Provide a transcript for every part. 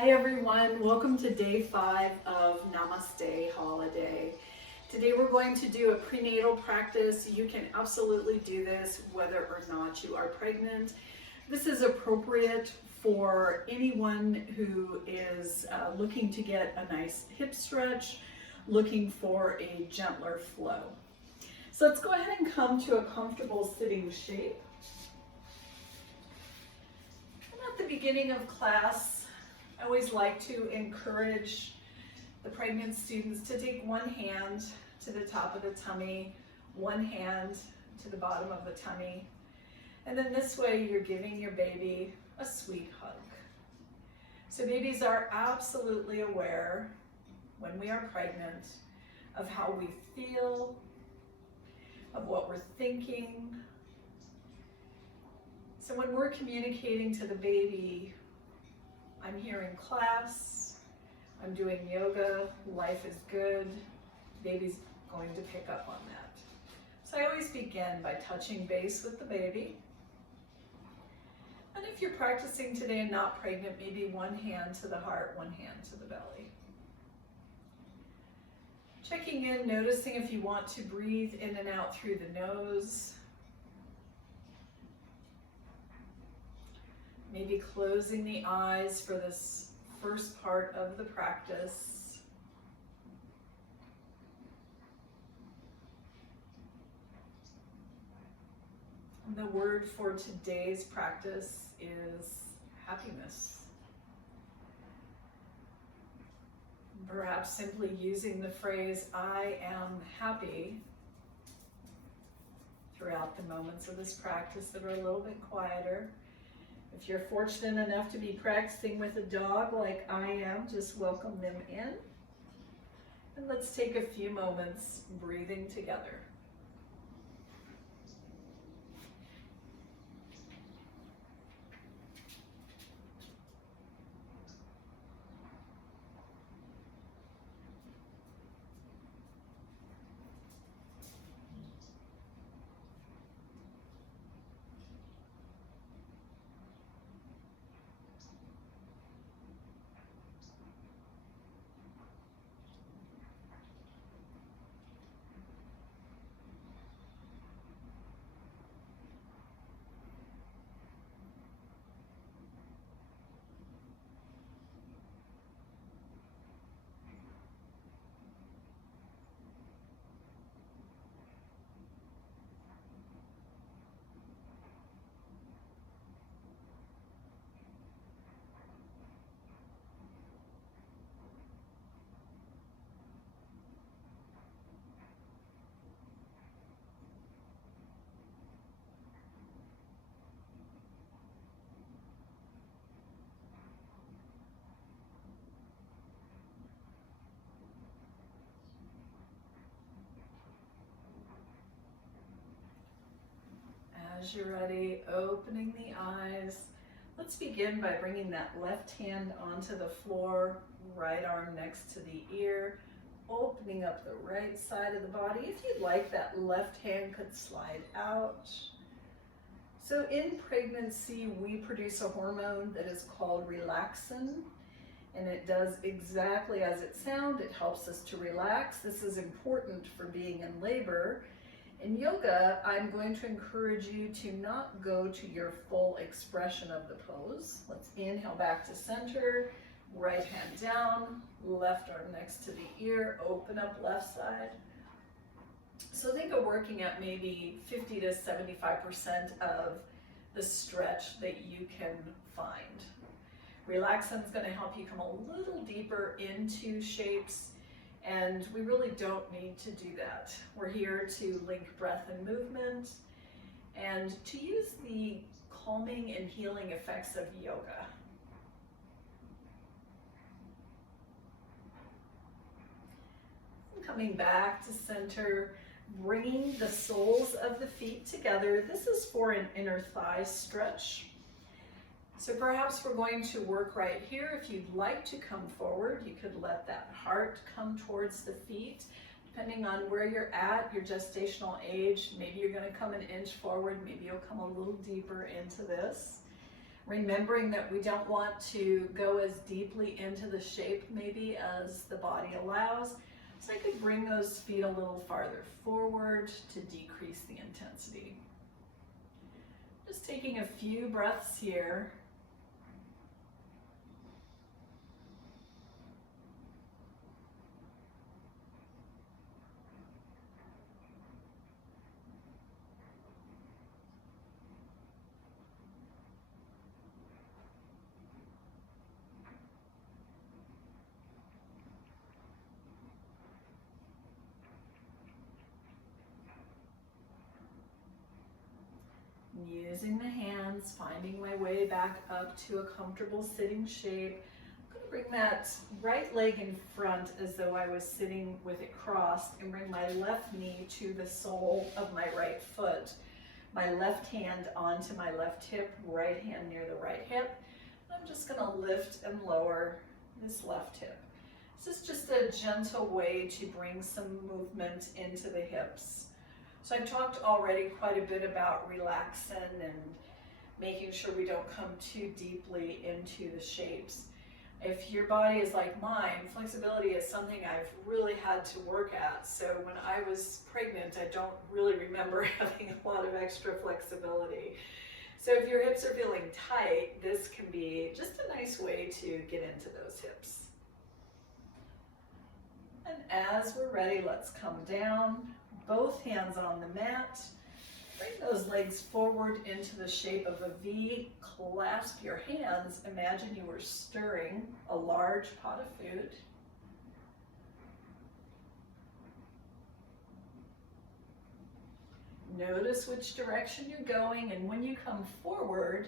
Hi everyone, welcome to day 5 of Namaste Holiday. Today we're going to do a prenatal practice. You can absolutely do this whether or not you are pregnant. This is appropriate for anyone who is looking to get a nice hip stretch, looking for a gentler flow. So let's go ahead and come to a comfortable sitting shape. And at the beginning of class, I always like to encourage the pregnant students to take one hand to the top of the tummy, one hand to the bottom of the tummy, and then this way you're giving your baby a sweet hug. So babies are absolutely aware when we are pregnant of how we feel, of what we're thinking. So when we're communicating to the baby, I'm here in class, I'm doing yoga, life is good, baby's going to pick up on that. So I always begin by touching base with the baby. And if you're practicing today and not pregnant, maybe one hand to the heart, one hand to the belly. Checking in, noticing if you want to breathe in and out through the nose. Maybe closing the eyes for this first part of the practice. And the word for today's practice is happiness. Perhaps simply using the phrase, I am happy, throughout the moments of this practice that are a little bit quieter. If you're fortunate enough to be practicing with a dog like I am, just welcome them in. And let's take a few moments breathing together. As you're ready, opening the eyes. Let's begin by bringing that left hand onto the floor, right arm next to the ear, opening up the right side of the body. If you'd like, that left hand could slide out. So in pregnancy, we produce a hormone that is called relaxin, and it does exactly as it sounds. It helps us to relax. This is important for being in labor. In yoga, I'm going to encourage you to not go to your full expression of the pose. Let's inhale back to center, right hand down, left arm next to the ear, open up left side. So think of working at maybe 50 to 75% of the stretch that you can find. Relaxin is going to help you come a little deeper into shapes. And we really don't need to do that. We're here to link breath and movement and to use the calming and healing effects of yoga. Coming back to center, bringing the soles of the feet together. This is for an inner thigh stretch. So perhaps we're going to work right here. If you'd like to come forward, you could let that heart come towards the feet. Depending on where you're at, your gestational age, maybe you're going to come an inch forward, maybe you'll come a little deeper into this. Remembering that we don't want to go as deeply into the shape maybe as the body allows. So I could bring those feet a little farther forward to decrease the intensity. Just taking a few breaths here. Using the hands, finding my way back up to a comfortable sitting shape. I'm going to bring that right leg in front as though I was sitting with it crossed, and bring my left knee to the sole of my right foot. My left hand onto my left hip, right hand near the right hip. I'm just going to lift and lower this left hip. This is just a gentle way to bring some movement into the hips. So I've talked already quite a bit about relaxing and making sure we don't come too deeply into the shapes. If your body is like mine, flexibility is something I've really had to work at. So when I was pregnant, I don't really remember having a lot of extra flexibility. So if your hips are feeling tight, this can be just a nice way to get into those hips. And as we're ready, let's come down. Both hands on the mat. Bring those legs forward into the shape of a V. Clasp your hands. Imagine you were stirring a large pot of food. Notice which direction you're going, and when you come forward,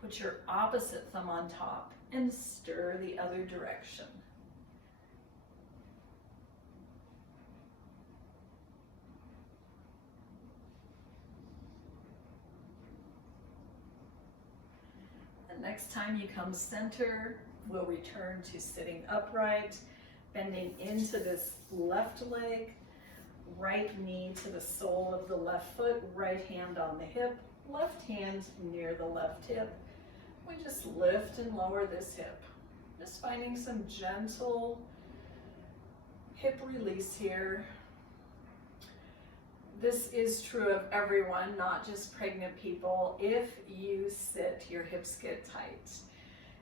put your opposite thumb on top and stir the other direction. Next time you come center, we'll return to sitting upright, bending into this left leg, right knee to the sole of the left foot, right hand on the hip, left hand near the left hip. We just lift and lower this hip. Just finding some gentle hip release here. This is true of everyone, not just pregnant people. If you sit, your hips get tight.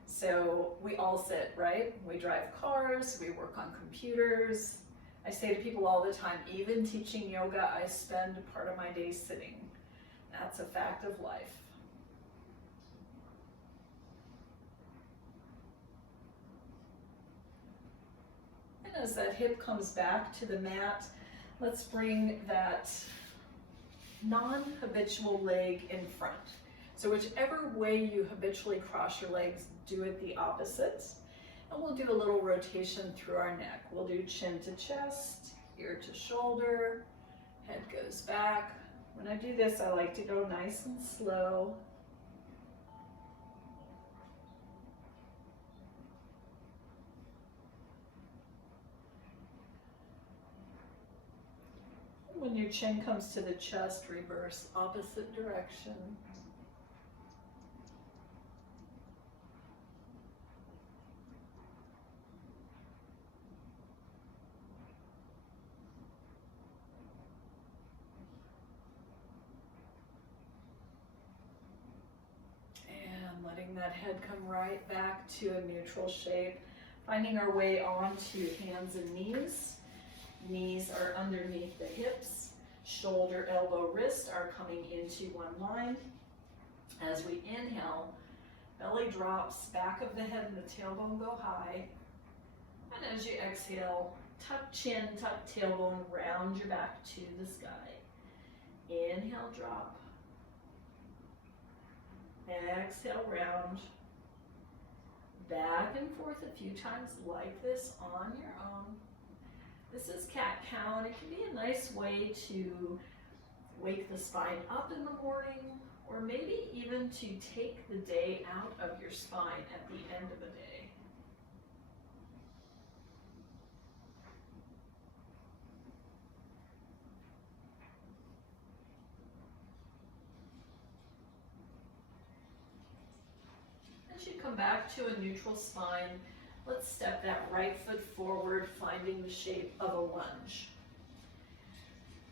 So we all sit, right? We drive cars, we work on computers. I say to people all the time, even teaching yoga, I spend part of my day sitting. That's a fact of life. And as that hip comes back to the mat, let's bring that non-habitual leg in front. So whichever way you habitually cross your legs, do it the opposite. And we'll do a little rotation through our neck. We'll do chin to chest, ear to shoulder, head goes back. When I do this, I like to go nice and slow. When your chin comes to the chest, reverse opposite direction. And letting that head come right back to a neutral shape. Finding our way onto hands and knees. Knees are underneath the hips. Shoulder, elbow, wrist are coming into one line. As we inhale, belly drops, back of the head and the tailbone go high. And as you exhale, tuck chin, tuck tailbone, round your back to the sky. Inhale, drop. Exhale, round. Back and forth a few times like this on your own. This is cat-cow, and it can be a nice way to wake the spine up in the morning, or maybe even to take the day out of your spine at the end of the day. once you come back to a neutral spine, let's step that right foot forward, finding the shape of a lunge.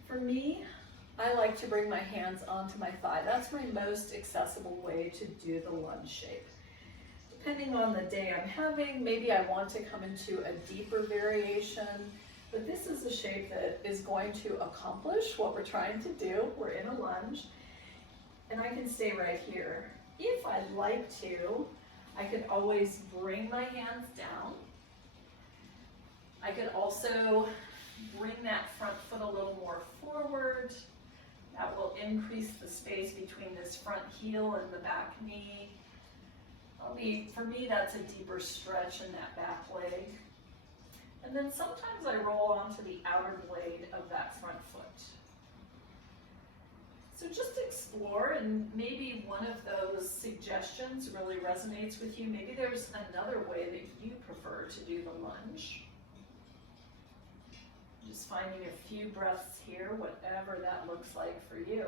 For me, I like to bring my hands onto my thigh. That's my most accessible way to do the lunge shape. Depending on the day I'm having, maybe I want to come into a deeper variation, but this is a shape that is going to accomplish what we're trying to do. We're in a lunge, and I can stay right here. If I'd like to, I could always bring my hands down. I could also bring that front foot a little more forward. That will increase the space between this front heel and the back knee. For me, that's a deeper stretch in that back leg. And then sometimes I roll onto the outer blade of that front foot. So just explore, and maybe one of those suggestions really resonates with you. Maybe there's another way that you prefer to do the lunge. Just finding a few breaths here, whatever that looks like for you.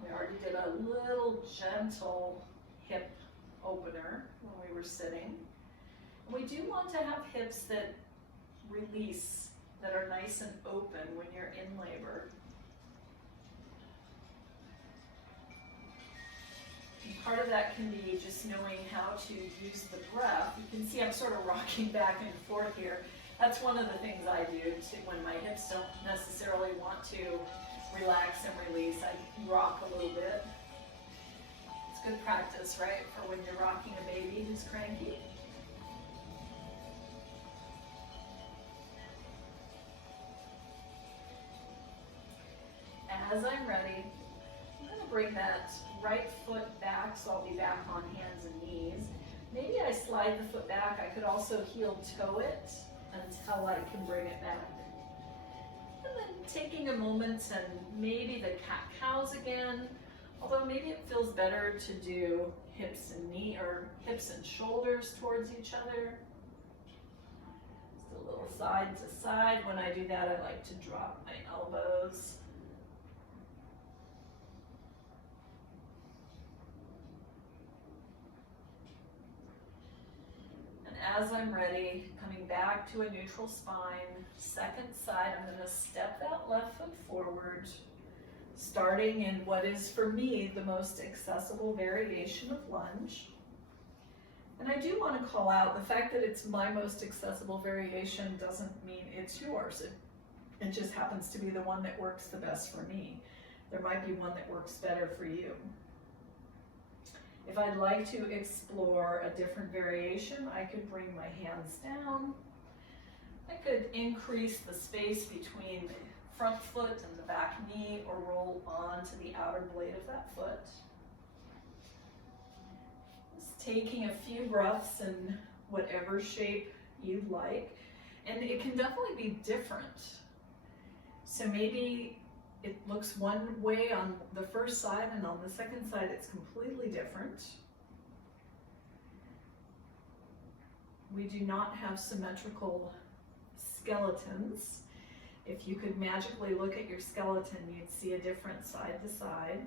We already did a little gentle hip opener when we were sitting. And we do want to have hips that release, that are nice and open when you're in labor. And part of that can be just knowing how to use the breath. You can see I'm sort of rocking back and forth here. That's one of the things I do when my hips don't necessarily want to relax and release. I rock a little bit. It's good practice, right, for when you're rocking a baby who's cranky. As I'm ready, I'm going to bring that right foot back, so I'll be back on hands and knees. Maybe I slide the foot back. I could also heel toe it until I can bring it back. And then taking a moment and maybe the cat-cows again, although maybe it feels better to do hips and shoulders towards each other. Just a little side to side. When I do that, I like to drop my elbows. As I'm ready, coming back to a neutral spine, second side, I'm going to step that left foot forward, starting in what is for me the most accessible variation of lunge. And I do want to call out the fact that it's my most accessible variation doesn't mean it's yours. It just happens to be the one that works the best for me. There might be one that works better for you. If I'd like to explore a different variation, I could bring my hands down. I could increase the space between the front foot and the back knee, or roll onto the outer blade of that foot. Just taking a few breaths in whatever shape you'd like. And it can definitely be different. So maybe it looks one way on the first side, and on the second side it's completely different. We do not have symmetrical skeletons. If you could magically look at your skeleton, you'd see a different side to side.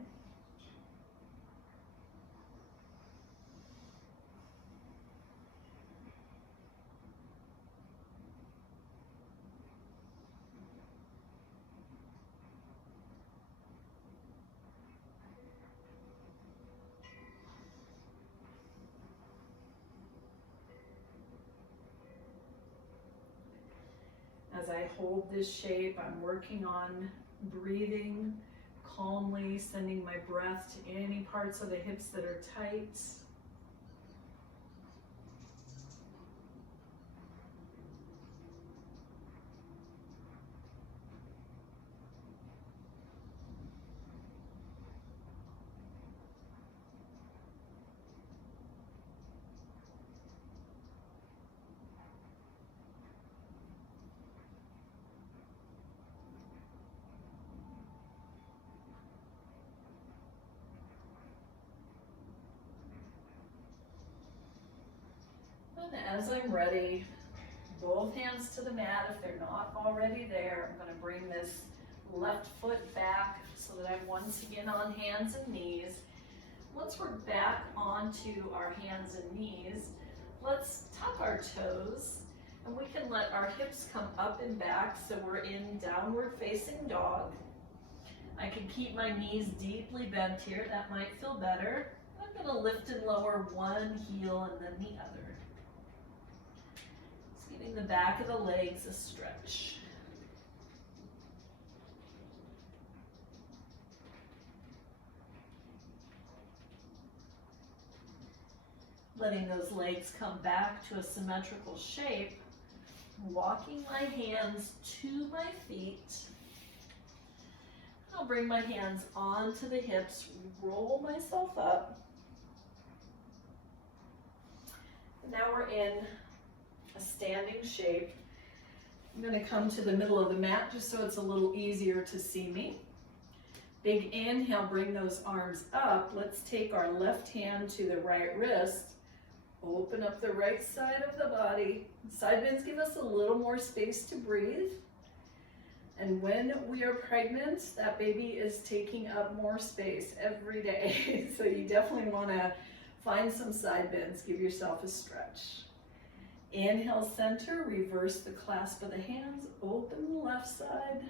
As I hold this shape, I'm working on breathing calmly, sending my breath to any parts of the hips that are tight. And as I'm ready, both hands to the mat if they're not already there. I'm going to bring this left foot back so that I'm once again on hands and knees. Once we're back onto our hands and knees, let's tuck our toes, and we can let our hips come up and back so we're in downward facing dog. I can keep my knees deeply bent here, that might feel better. I'm going to lift and lower one heel and then the other. Just giving the back of the legs a stretch. Letting those legs come back to a symmetrical shape. Walking my hands to my feet. I'll bring my hands onto the hips, roll myself up. And now we're in a standing shape. I'm going to come to the middle of the mat just so it's a little easier to see me. Big inhale, bring those arms up. Let's take our left hand to the right wrist. Open up the right side of the body. Side bends give us a little more space to breathe. And when we are pregnant, that baby is taking up more space every day. So you definitely want to find some side bends. Give yourself a stretch. Inhale, center, reverse the clasp of the hands. Open the left side.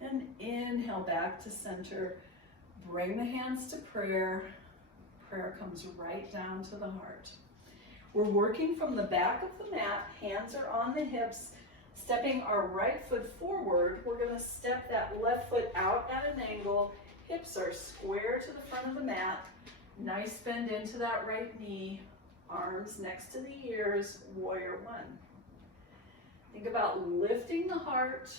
And inhale back to center. Bring the hands to prayer. Prayer comes right down to the heart. We're working from the back of the mat. Hands are on the hips. Stepping our right foot forward. We're going to step that left foot out at an angle. Hips are square to the front of the mat. Nice bend into that right knee. Arms next to the ears. Warrior one. Think about lifting the heart.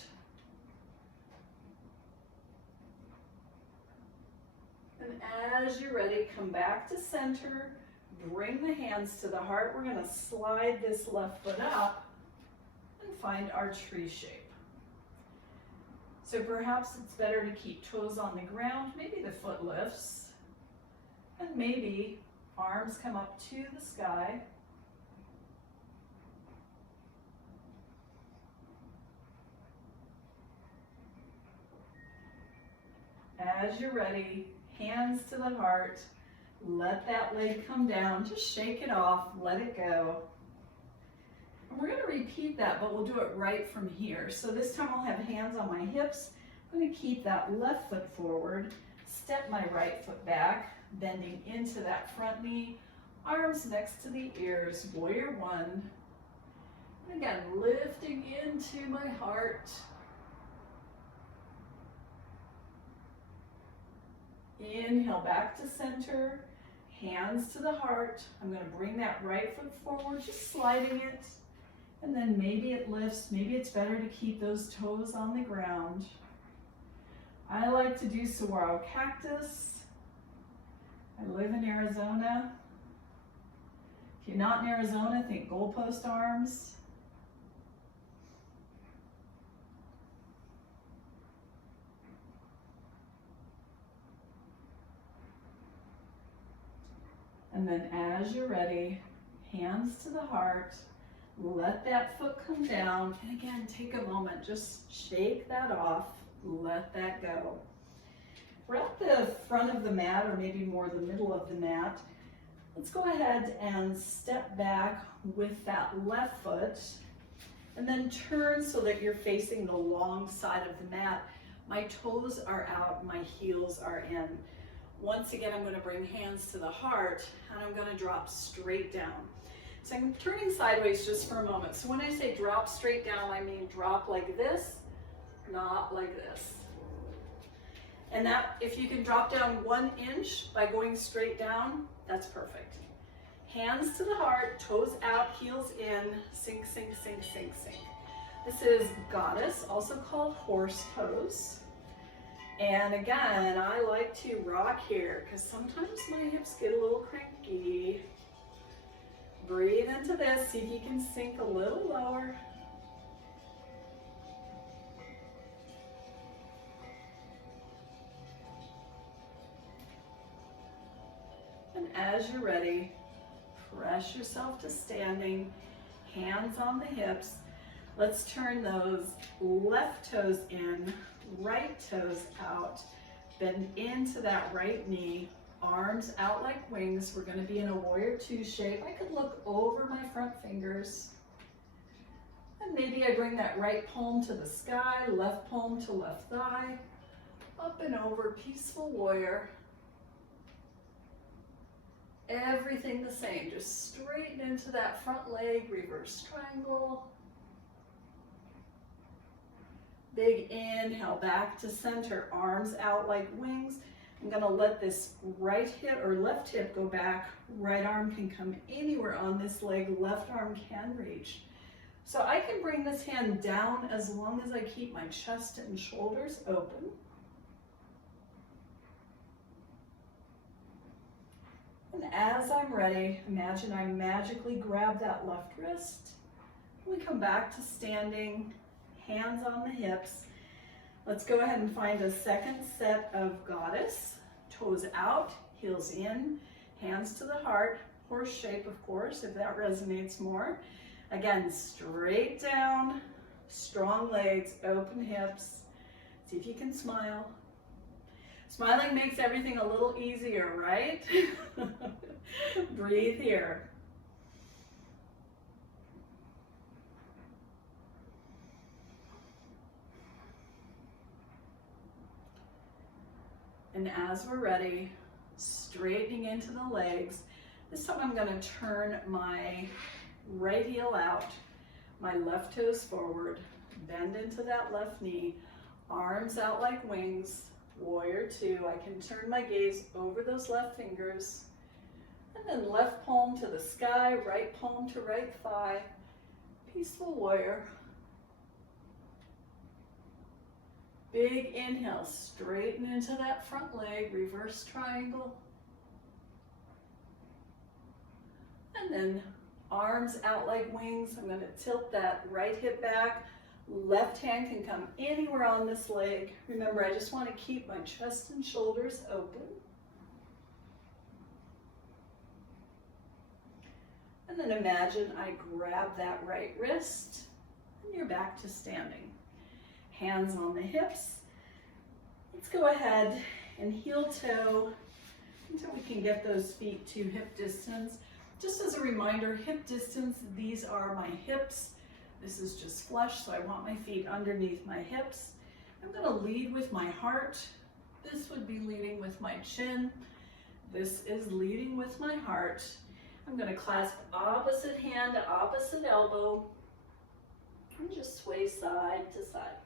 And as you're ready, come back to center, bring the hands to the heart. We're going to slide this left foot up and find our tree shape. So perhaps it's better to keep toes on the ground. Maybe the foot lifts. And maybe arms come up to the sky. As you're ready, hands to the heart, let that leg come down, just shake it off, let it go. And we're going to repeat that, but we'll do it right from here. So this time I'll have hands on my hips. I'm going to keep that left foot forward, step my right foot back, bending into that front knee, arms next to the ears, warrior one. And again, lifting into my heart. Inhale back to center, hands to the heart. I'm going to bring that right foot forward, just sliding it. And then maybe it lifts, maybe it's better to keep those toes on the ground. I like to do saguaro cactus. I live in Arizona. If you're not in Arizona, think goalpost arms. And then as you're ready, hands to the heart, let that foot come down. And again, take a moment, just shake that off, let that go. We're at the front of the mat, or maybe more the middle of the mat. Let's go ahead and step back with that left foot, and then turn so that you're facing the long side of the mat. My toes are out, my heels are in. Once again, I'm going to bring hands to the heart, and I'm going to drop straight down. So I'm turning sideways just for a moment. So when I say drop straight down, I mean drop like this, not like this. And that, if you can drop down 1 inch by going straight down, that's perfect. Hands to the heart, toes out, heels in, sink, sink, sink, sink, sink. This is goddess, also called horse pose. And again, I like to rock here because sometimes my hips get a little cranky. Breathe into this, see if you can sink a little lower. And as you're ready, press yourself to standing, hands on the hips. Let's turn those left toes in, right toes out. Bend into that right knee, arms out like wings. We're going to be in a warrior two shape. I could look over my front fingers. And maybe I bring that right palm to the sky, left palm to left thigh. Up and over, peaceful warrior. Everything the same, just straighten into that front leg, reverse triangle. Big inhale, back to center, arms out like wings. I'm gonna let this right hip or left hip go back. Right arm can come anywhere on this leg, left arm can reach. So I can bring this hand down as long as I keep my chest and shoulders open. And as I'm ready, imagine I magically grab that left wrist. We come back to standing, hands on the hips. Let's go ahead and find a second set of goddess. Toes out, heels in, hands to the heart, horse shape of course, if that resonates more. Again, straight down, strong legs, open hips. See if you can smile. Smiling makes everything a little easier, right? Breathe here. And as we're ready, straightening into the legs. This time I'm going to turn my right heel out, my left toes forward, bend into that left knee, arms out like wings, warrior two. I can turn my gaze over those left fingers, and then left palm to the sky, right palm to right thigh, peaceful warrior. Big inhale, straighten into that front leg, reverse triangle. And then arms out like wings. I'm going to tilt that right hip back. Left hand can come anywhere on this leg. Remember, I just want to keep my chest and shoulders open. And then imagine I grab that right wrist and you're back to standing. Hands on the hips. Let's go ahead and heel toe until we can get those feet to hip distance. Just as a reminder, hip distance, these are my hips. This is just flush, so I want my feet underneath my hips. I'm going to lead with my heart. This would be leading with my chin. This is leading with my heart. I'm going to clasp opposite hand to opposite elbow and just sway side to side.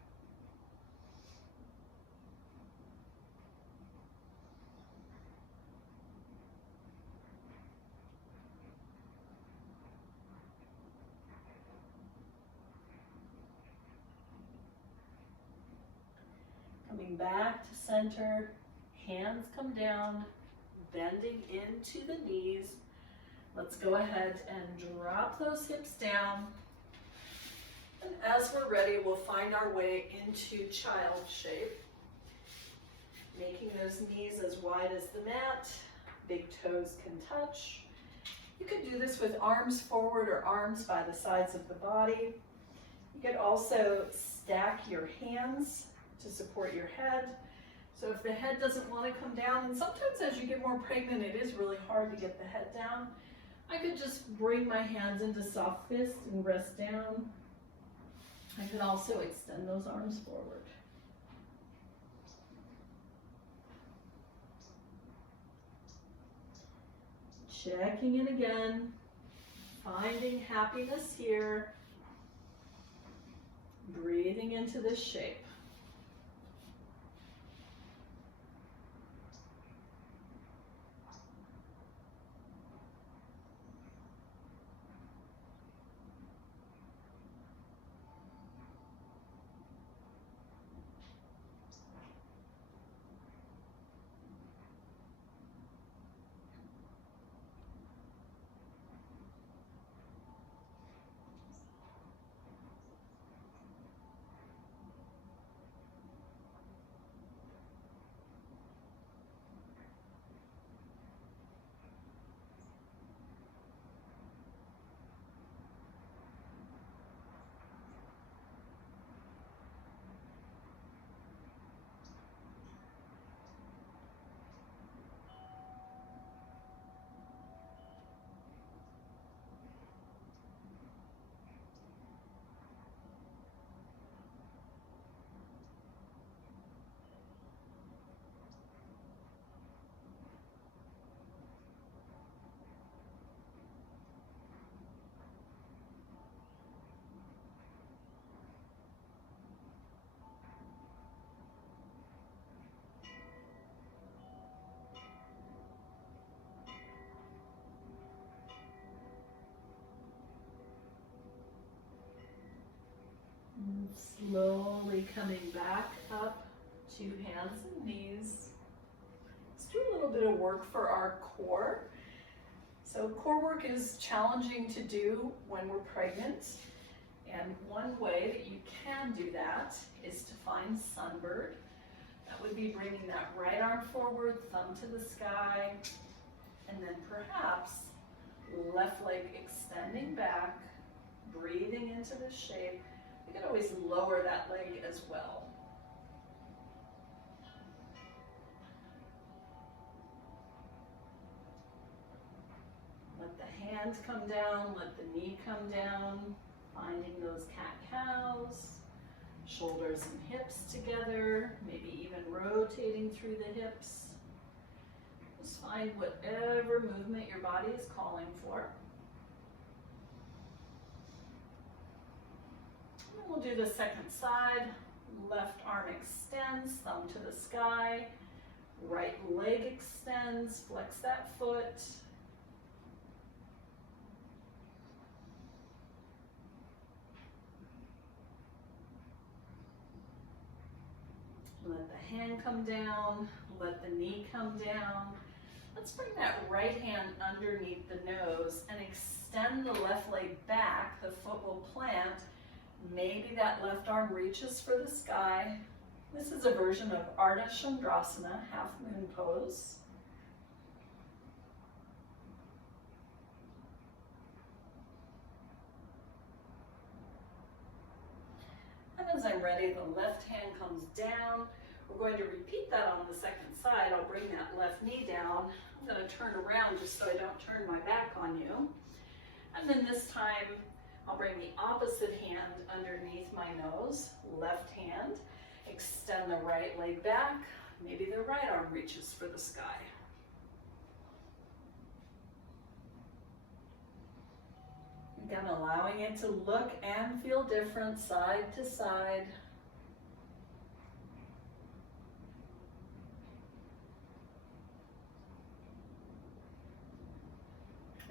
Coming back to center, hands come down, bending into the knees. Let's go ahead and drop those hips down. And as we're ready, we'll find our way into child shape. Making those knees as wide as the mat, big toes can touch. You could do this with arms forward or arms by the sides of the body. You could also stack your hands to support your head. So if the head doesn't want to come down, and sometimes as you get more pregnant, it is really hard to get the head down, I could just bring my hands into soft fist and rest down. I could also extend those arms forward. Checking in again, finding happiness here, breathing into this shape. Slowly coming back up to hands and knees. Let's do a little bit of work for our core. So core work is challenging to do when we're pregnant. And one way that you can do that is to find sunbird. That would be bringing that right arm forward, thumb to the sky, and then perhaps left leg extending back, breathing into the shape. You can always lower that leg as well. Let the hand come down, let the knee come down, finding those cat-cows, shoulders and hips together, maybe even rotating through the hips. Just find whatever movement your body is calling for. And we'll do the second side. Left arm extends, thumb to the sky. Right leg extends, flex that foot. Let the hand come down, let the knee come down. Let's bring that right hand underneath the nose and extend the left leg back. The foot will plant. Maybe that left arm reaches for the sky. This is a version of Ardha Chandrasana, half moon pose. And as I'm ready, the left hand comes down. We're going to repeat that on the second side. I'll bring that left knee down. I'm going to turn around just so I don't turn my back on you. And then this time, I'll bring the opposite hand underneath my nose, left hand. Extend the right leg back. Maybe the right arm reaches for the sky. Again, allowing it to look and feel different side to side.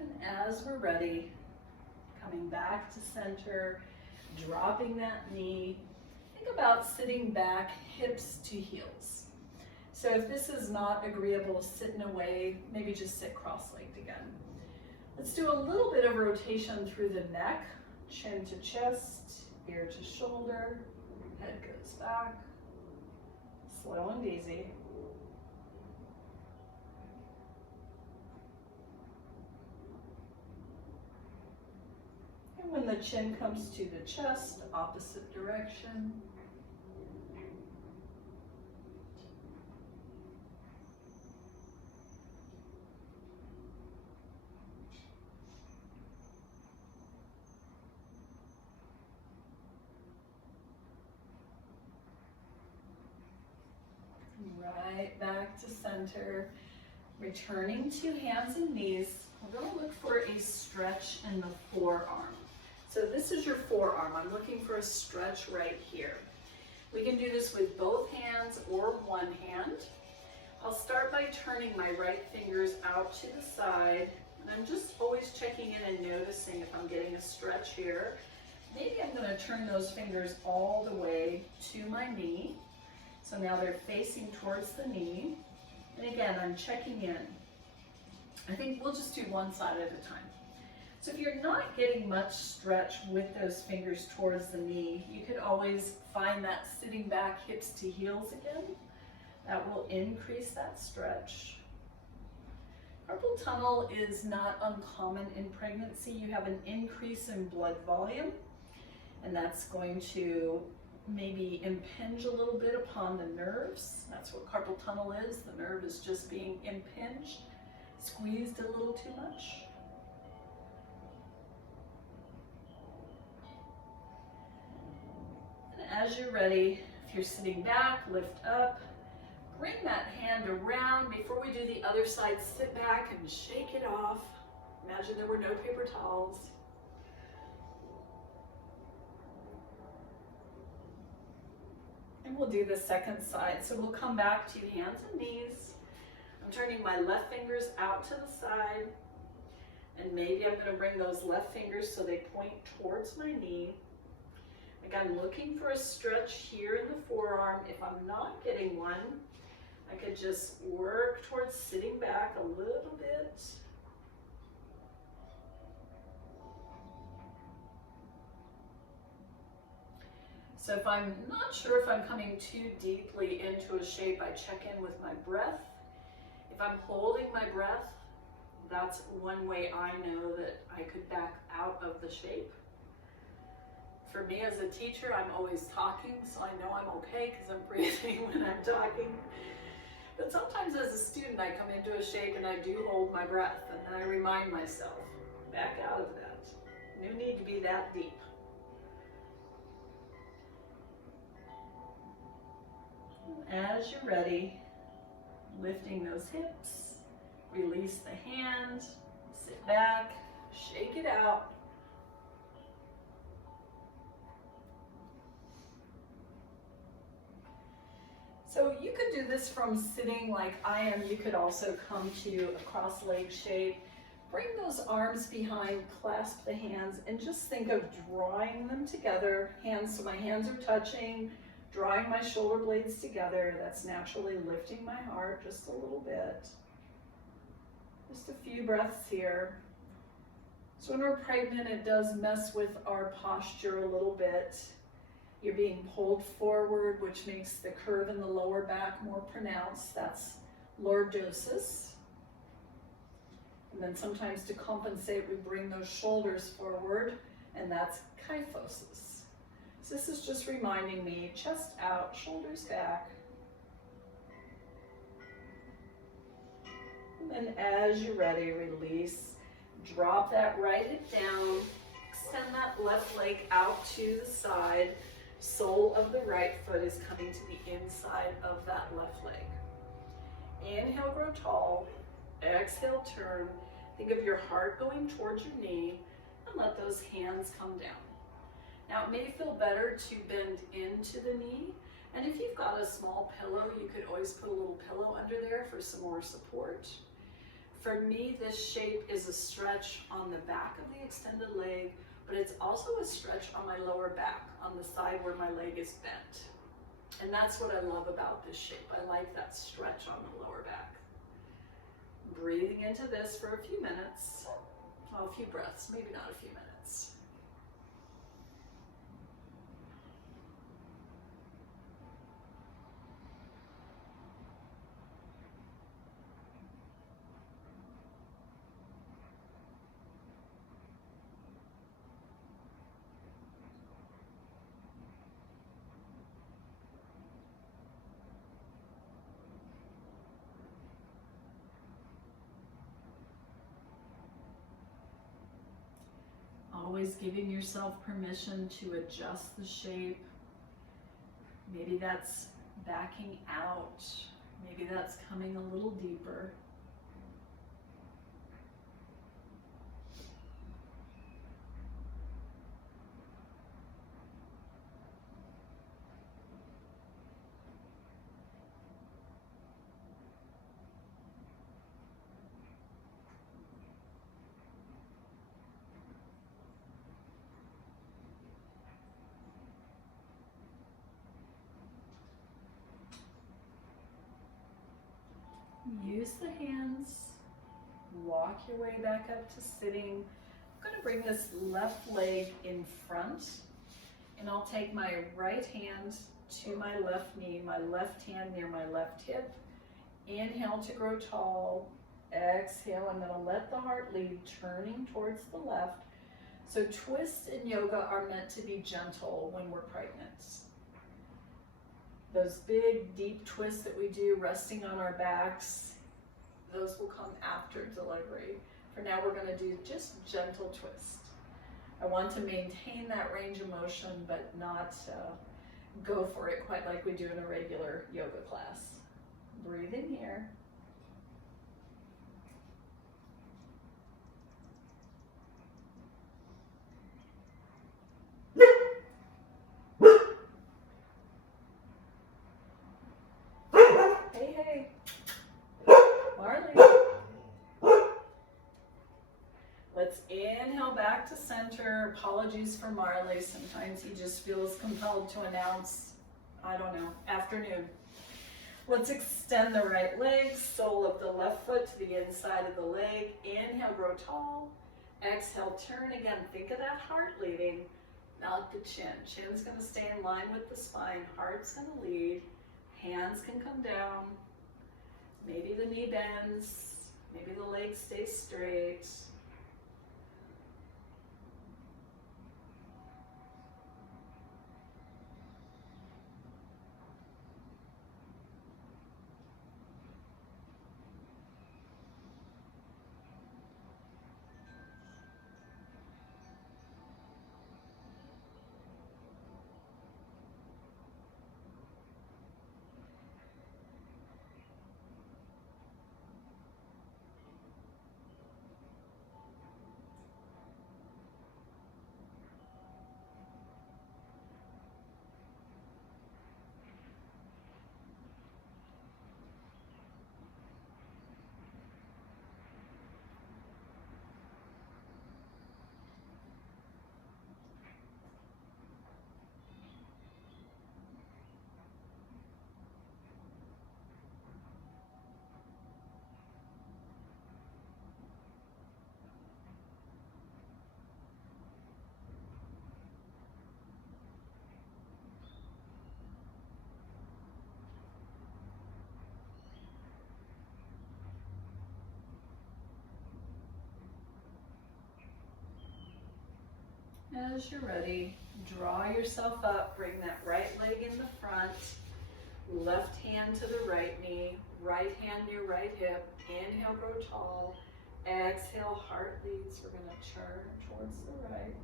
And as we're ready, coming back to center, dropping that knee. Think about sitting back, hips to heels. So if this is not agreeable, sit in a way, maybe just sit cross-legged again. Let's do a little bit of rotation through the neck, chin to chest, ear to shoulder, head goes back, slow and easy. And when the chin comes to the chest, opposite direction. Right back to center. Returning to hands and knees. We're going to look for a stretch in the forearm. So this is your forearm. I'm looking for a stretch right here. We can do this with both hands or one hand. I'll start by turning my right fingers out to the side. And I'm just always checking in and noticing if I'm getting a stretch here. Maybe I'm going to turn those fingers all the way to my knee. So now they're facing towards the knee. And again, I'm checking in. I think we'll just do one side at a time. So if you're not getting much stretch with those fingers towards the knee, you could always find that sitting back, hips to heels again. That will increase that stretch. Carpal tunnel is not uncommon in pregnancy. You have an increase in blood volume, and that's going to maybe impinge a little bit upon the nerves. That's what carpal tunnel is. The nerve is just being impinged, squeezed a little too much. And as you're ready, if you're sitting back, lift up, bring that hand around. Before we do the other side, sit back and shake it off. Imagine there were no paper towels. And we'll do the second side. So we'll come back to hands and knees. I'm turning my left fingers out to the side. And maybe I'm going to bring those left fingers so they point towards my knee. Again, looking for a stretch here in the forearm. If I'm not getting one, I could just work towards sitting back a little bit. So if I'm not sure if I'm coming too deeply into a shape, I check in with my breath. If I'm holding my breath, that's one way I know that I could back out of the shape. For me as a teacher, I'm always talking, so I know I'm okay because I'm breathing when I'm talking. But sometimes as a student, I come into a shape and I do hold my breath, and then I remind myself, back out of that. No need to be that deep. As you're ready, lifting those hips, release the hand, sit back, shake it out. So you could do this from sitting like I am. You could also come to a cross-leg shape. Bring those arms behind, clasp the hands, and just think of drawing them together. Hands, so my hands are touching, drawing my shoulder blades together. That's naturally lifting my heart just a little bit. Just a few breaths here. So when we're pregnant, it does mess with our posture a little bit. You're being pulled forward, which makes the curve in the lower back more pronounced. That's lordosis. And then sometimes to compensate, we bring those shoulders forward, and that's kyphosis. So this is just reminding me, chest out, shoulders back. And then as you're ready, release. Drop that right hip down. Extend that left leg out to the side. Sole of the right foot is coming to the inside of that left leg. Inhale, grow tall. Exhale, turn. Think of your heart going towards your knee, and let those hands come down. Now it may feel better to bend into the knee, and if you've got a small pillow, you could always put a little pillow under there for some more support. For me, this shape is a stretch on the back of the extended leg, but it's also a stretch on my lower back, on the side where my leg is bent. And that's what I love about this shape. I like that stretch on the lower back. Breathing into this for a few minutes. Well, a few breaths, maybe not a few minutes. Always giving yourself permission to adjust the shape. Maybe that's backing out. Maybe that's coming a little deeper. Use the hands, walk your way back up to sitting. I'm going to bring this left leg in front, and I'll take my right hand to my left knee, my left hand near my left hip. Inhale to grow tall. Exhale, I'm going to let the heart lead, turning towards the left. So twists in yoga are meant to be gentle when we're pregnant. Those big, deep twists that we do, resting on our backs, those will come after delivery. For now, we're going to do just gentle twist. I want to maintain that range of motion, but not go for it quite like we do in a regular yoga class. Breathe in here. Hey. Marley. Let's inhale Inhale back to center. Apologies for Marley. Sometimes he just feels compelled to announce, I don't know, afternoon. Let's extend the right leg, sole of the left foot to the inside of the leg. Inhale, grow tall. Exhale, turn again. Think of that heart leading, not the chin. Chin's going to stay in line with the spine. Heart's going to lead. Hands can come down. Maybe the knee bends. Maybe the leg stays straight. As you're ready, draw yourself up. Bring that right leg in the front. Left hand to the right knee. Right hand near right hip. Inhale, grow tall. Exhale, heart leads. We're going to turn towards the right.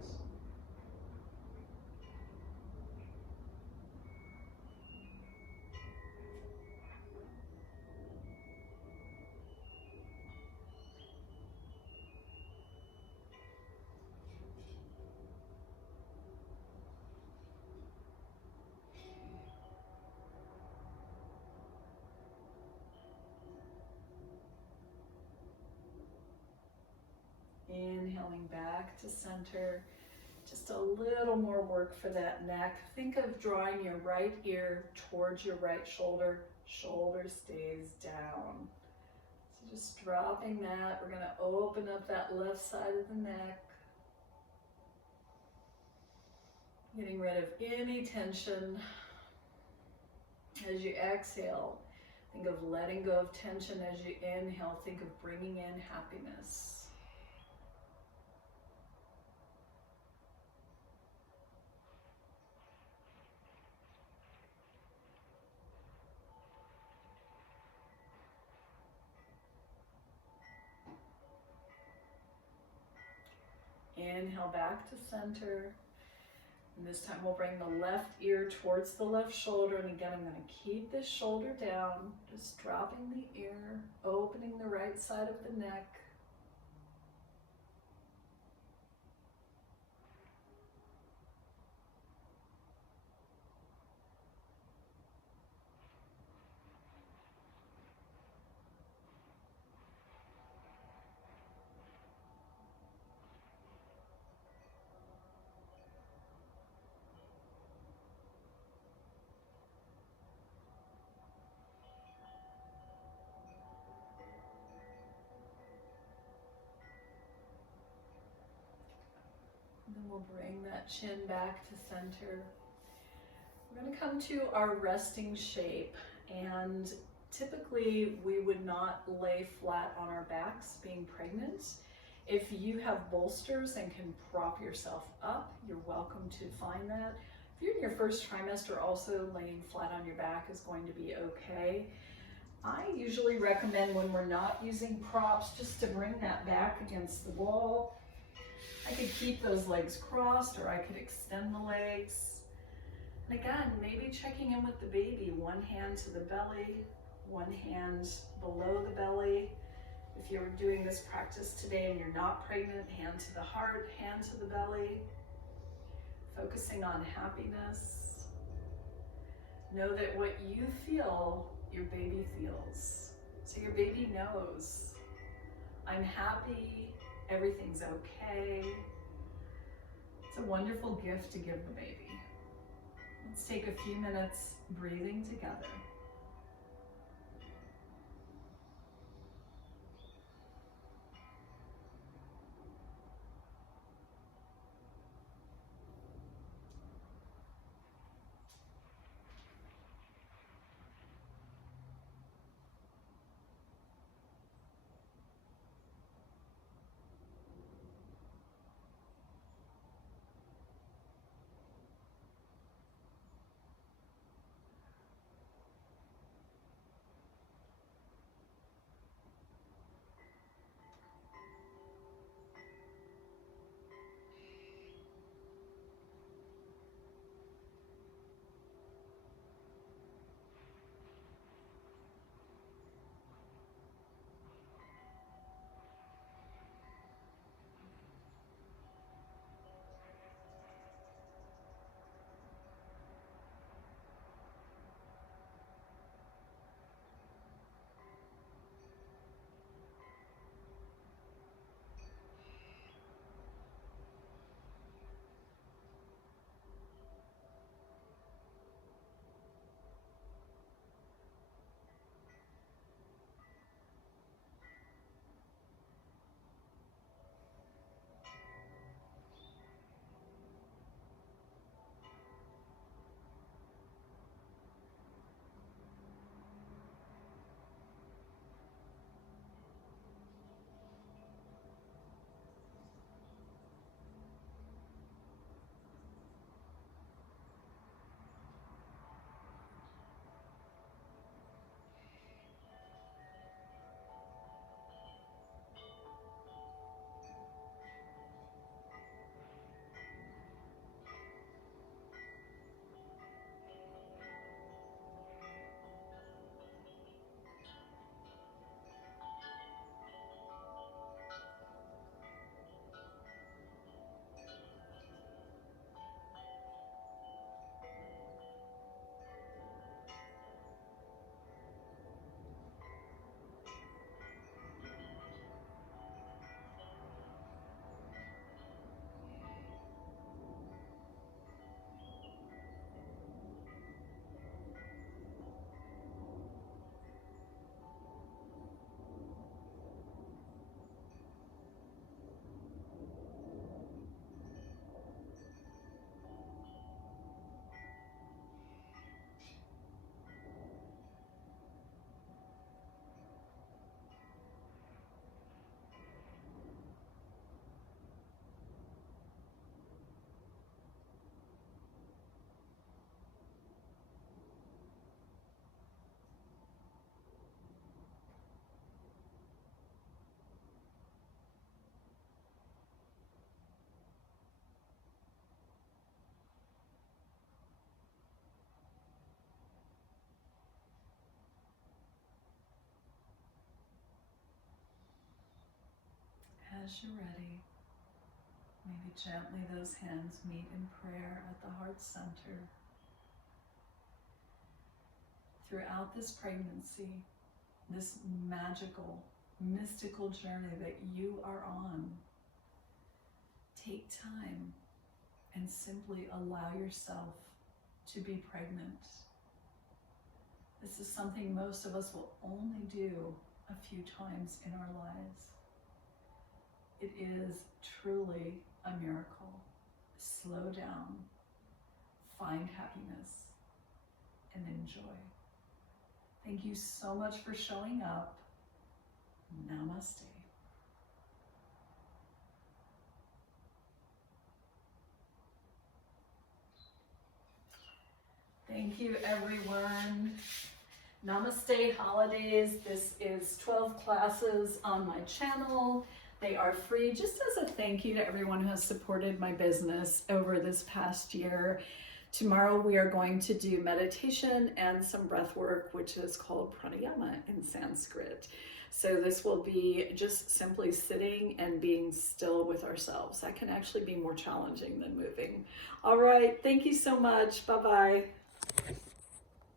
Inhaling back to center. Just a little more work for that neck. Think of drawing your right ear towards your right shoulder. Shoulder stays down. So just dropping that. We're going to open up that left side of the neck. Getting rid of any tension. As you exhale, think of letting go of tension. As you inhale, think of bringing in happiness. Inhale back to center. And this time we'll bring the left ear towards the left shoulder. And again, I'm going to keep this shoulder down, just dropping the ear, opening the right side of the neck. And then we'll bring that chin back to center. We're going to come to our resting shape, and typically we would not lay flat on our backs being pregnant. If you have bolsters and can prop yourself up, you're welcome to find that. If you're in your first trimester, also laying flat on your back is going to be okay. I usually recommend, when we're not using props, just to bring that back against the wall. I could keep those legs crossed, or I could extend the legs. And again, maybe checking in with the baby. One hand to the belly, one hand below the belly. If you're doing this practice today and you're not pregnant, hand to the heart, hand to the belly. Focusing on happiness. Know that what you feel, your baby feels. So your baby knows, I'm happy, everything's okay, a wonderful gift to give the baby. Let's take a few minutes breathing together. As you're ready, maybe gently those hands meet in prayer at the heart center. Throughout this pregnancy, this magical, mystical journey that you are on, take time and simply allow yourself to be pregnant. This is something most of us will only do a few times in our lives. It is truly a miracle. Slow down, find happiness, and enjoy. Thank you so much for showing up. Namaste. Thank you, everyone. Namaste holidays. This is 12 classes on my channel. They are free just as a thank you to everyone who has supported my business over this past year. Tomorrow we are going to do meditation and some breath work, which is called pranayama in Sanskrit. So this will be just simply sitting and being still with ourselves. That can actually be more challenging than moving. All right, thank you so much. Bye-bye.